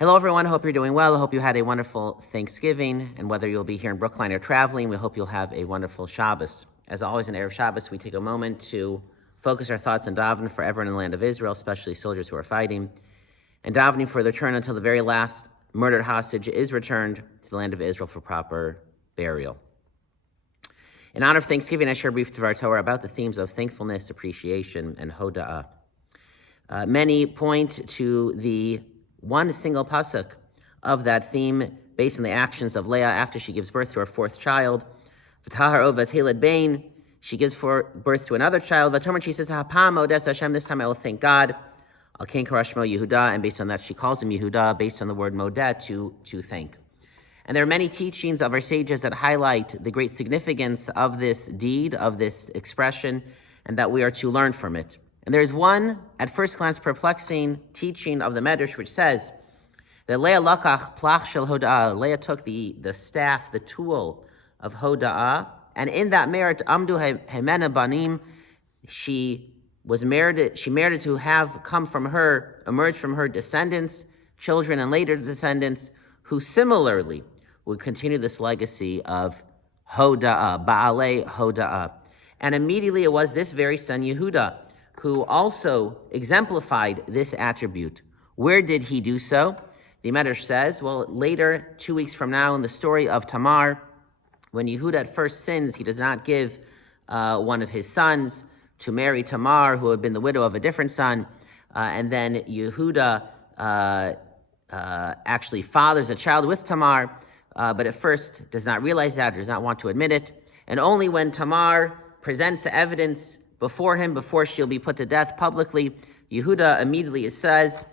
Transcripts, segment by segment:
Hello, everyone. I hope you're doing well. I hope you had a wonderful Thanksgiving. And whether you'll be here in Brookline or traveling, we hope you'll have a wonderful Shabbos. As always, in Erev Shabbos, we take a moment to focus our thoughts on davening for everyone in the land of Israel, especially soldiers who are fighting, and davening for their return until the very last murdered hostage is returned to the land of Israel for proper burial. In honor of Thanksgiving, I share a brief Dvar Torah about the themes of thankfulness, appreciation, and hoda'ah. Many point to the one single pasuk of that theme based on the actions of Leah after she gives birth to her fourth child. V'tahar o v'tiled bain, she gives birth to another child. V'tomer, she says, Hapam odes Hashem, this time I will thank God. Al ken karashmo Yehuda, and based on that she calls him Yehuda, based on the word modeh, to thank. And there are many teachings of our sages that highlight the great significance of this deed, of this expression, and that we are to learn from it. And there's one, at first glance, perplexing teaching of the Medrash, which says that Leah lakach plach shel hoda'ah, Leah took the staff, the tool of hoda'ah, and in that merit, amdu hemena banim, she merited to have emerged from her descendants, children and later descendants, who similarly would continue this legacy of hoda'ah, ba'alei hoda'ah. And immediately it was this very son, Yehuda, who also exemplified this attribute. Where did he do so? The Medrash says, well, later, 2 weeks from now, in the story of Tamar, when Yehuda at first sins, he does not give one of his sons to marry Tamar, who had been the widow of a different son, and then Yehuda actually fathers a child with Tamar, but at first does not realize that, does not want to admit it, and only when Tamar presents the evidence before him, before she'll be put to death publicly, Yehuda immediately says,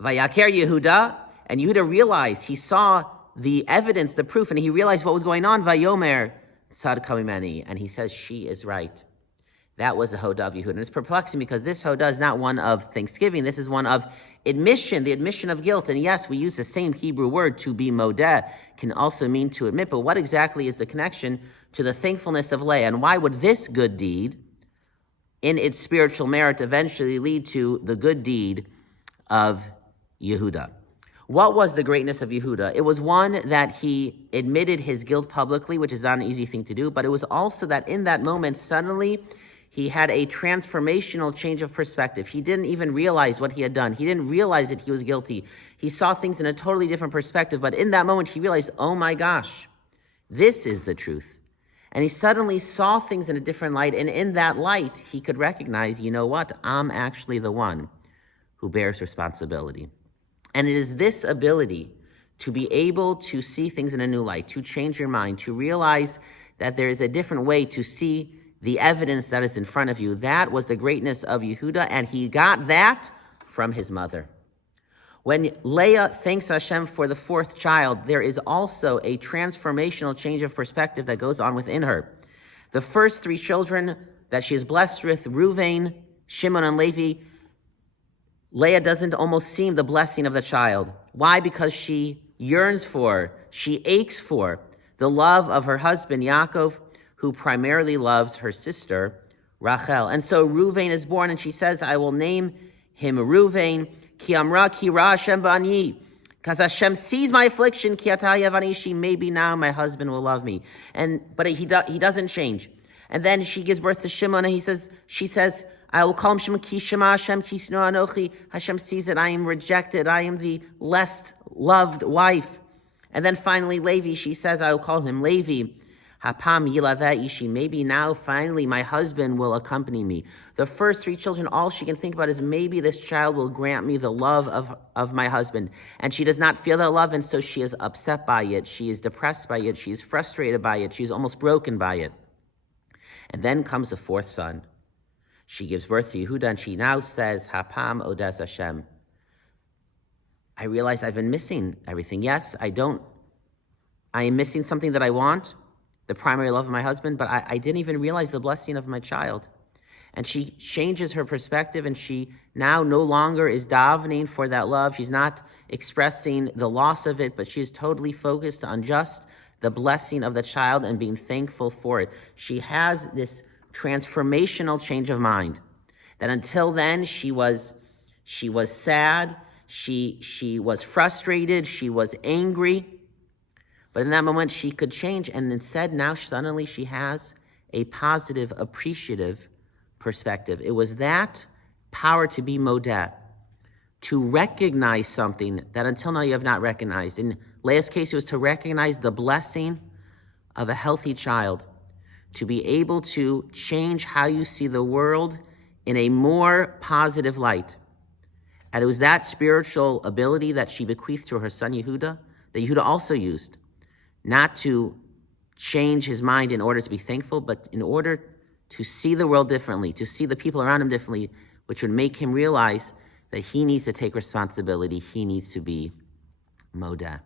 Vayaker Yehuda, and Yehuda realized, he saw the evidence, the proof, and he realized what was going on, Vayomer Tzad Kamimeni, and he says, she is right. That was the Hodah of Yehuda. And it's perplexing because this Hodah is not one of thanksgiving, this is one of admission, the admission of guilt. And yes, we use the same Hebrew word, to be modeh, can also mean to admit, but what exactly is the connection to the thankfulness of Leah? And why would this good deed, in its spiritual merit, eventually lead to the good deed of Yehuda? What was the greatness of Yehuda? It was one that he admitted his guilt publicly, which is not an easy thing to do, but it was also that in that moment, suddenly, he had a transformational change of perspective. He didn't even realize what he had done. He didn't realize that he was guilty. He saw things in a totally different perspective, but in that moment, he realized, oh my gosh, this is the truth. And he suddenly saw things in a different light, and in that light, he could recognize, you know what? I'm actually the one who bears responsibility. And it is this ability to be able to see things in a new light, to change your mind, to realize that there is a different way to see the evidence that is in front of you. That was the greatness of Yehuda, and he got that from his mother. When Leah thanks Hashem for the fourth child, there is also a transformational change of perspective that goes on within her. The first three children that she is blessed with, Reuven, Shimon, and Levi, Leah doesn't almost seem the blessing of the child. Why? Because she yearns for, she aches for the love of her husband, Yaakov, who primarily loves her sister, Rachel. And so Reuven is born, and she says, I will name him Reuven, Ki amra ki ra Hashem b'ani, because Hashem sees my affliction, Ki atah yavani, she maybe now my husband will love me. But he doesn't change. And then she gives birth to Shimon, and she says, I will call him Shimon, Ki shema Hashem, Ki sno anochi. Hashem sees that I am rejected, I am the less loved wife. And then finally Levi, she says, I will call him Levi. Hapam yilaveh ishi, maybe now finally my husband will accompany me. The first three children, all she can think about is maybe this child will grant me the love of my husband. And she does not feel that love, and so she is upset by it, she is depressed by it, she is frustrated by it, she is almost broken by it. And then comes the fourth son. She gives birth to Yehuda, and she now says, Hapam odes Hashem. I realize I've been missing everything. Yes, I am missing something that I want, the primary love of my husband, but I didn't even realize the blessing of my child. And she changes her perspective, and she now no longer is davening for that love. She's not expressing the loss of it, but she is totally focused on just the blessing of the child and being thankful for it. She has this transformational change of mind that until then she was She was sad. She was frustrated. She was angry. But in that moment, she could change. And instead, now suddenly she has a positive, appreciative perspective. It was that power to be modeh, to recognize something that until now you have not recognized. In Leah's case, it was to recognize the blessing of a healthy child, to be able to change how you see the world in a more positive light. And it was that spiritual ability that she bequeathed to her son Yehuda, that Yehuda also used, not to change his mind in order to be thankful, but in order to see the world differently, to see the people around him differently, which would make him realize that he needs to take responsibility, he needs to be modeh.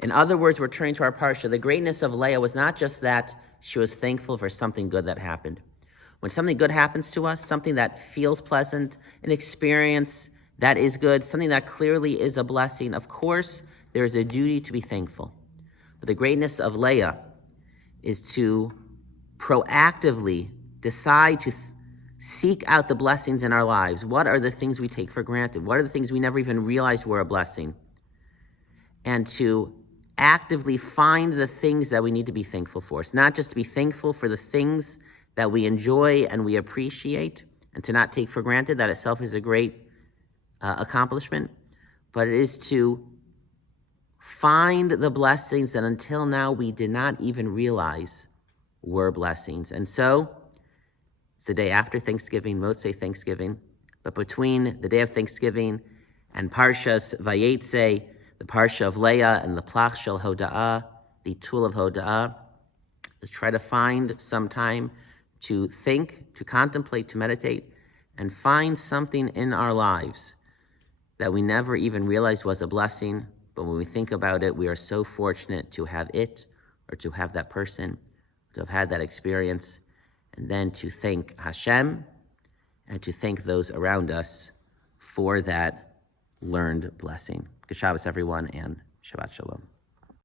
In other words, returning to our parsha, the greatness of Leah was not just that she was thankful for something good that happened. When something good happens to us, something that feels pleasant, an experience that is good, something that clearly is a blessing, of course, there is a duty to be thankful. But the greatness of Leah is to proactively decide to seek out the blessings in our lives. What are the things we take for granted? What are the things we never even realized were a blessing? And to actively find the things that we need to be thankful for. It's not just to be thankful for the things that we enjoy and we appreciate, and to not take for granted. That itself is a great accomplishment, but it is to find the blessings that until now we did not even realize were blessings. And so, it's the day after Thanksgiving, VaYeitzei Thanksgiving, but between the day of Thanksgiving and Parshas VaYeitzei, the Parsha of Leah and the Plach Shel Hoda'ah, the tool of Hoda'ah, let's try to find some time to think, to contemplate, to meditate, and find something in our lives that we never even realized was a blessing, but when we think about it, we are so fortunate to have it, or to have that person, to have had that experience, and then to thank Hashem, and to thank those around us for that learned blessing. Good Shabbos, everyone, and Shabbat Shalom.